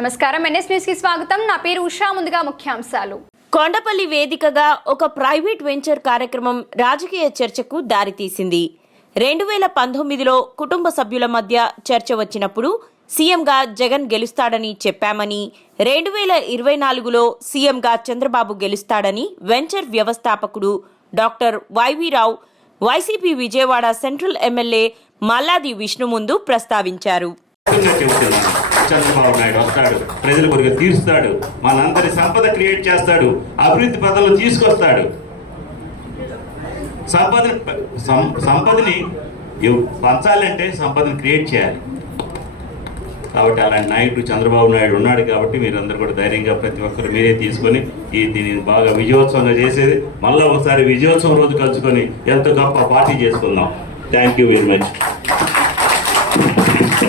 నమస్కారం. ఎన్ఎస్ న్యూస్కి స్వాగతం. నా పేరు ఉషా. ముందుగా ముఖ్యాంశాలు. కొండపల్లి వేదికగా ఒక ప్రైవేట్ వెంచర్ కార్యక్రమం రాజకీయ చర్చకు దారితీసింది. రెండు వేల పంతొమ్మిదిలో కుటుంబ సభ్యుల మధ్య చర్చ వచ్చినప్పుడు సీఎంగా జగన్ గెలుస్తాడని చెప్పామని రెండు వేల ఇరవై నాలుగులో సీఎంగా చంద్రబాబు గెలుస్తాడని వెంచర్ వ్యవస్థాపకుడు doctor YV Rao YCP Vijayawada central MLA Malladi Vishnu ముందు ప్రస్తావించారు. ఖచ్చితంగా చెబుతున్నాను చంద్రబాబు నాయుడు వస్తాడు ప్రజల కొరకు తీరుస్తాడు మనందరి సంపద క్రియేట్ చేస్తాడు అభివృద్ధి పదంలో తీసుకొస్తాడు. సంపద సం- సంపదని పంచాలంటే సంపదను క్రియేట్ చేయాలి. కాబట్టి అలాంటి నాయకుడు చంద్రబాబు నాయుడు ఉన్నాడు కాబట్టి మీరందరూ కూడా ధైర్యంగా ప్రతి ఒక్కరు మీరే తీసుకొని ఈ దీన్ని బాగా విజయోత్సవంగా చేసేది. మళ్ళీ ఒకసారి విజయోత్సవం రోజు కలుసుకొని ఎంతో గొప్ప పార్టీ చేసుకుందాం. Thank you very much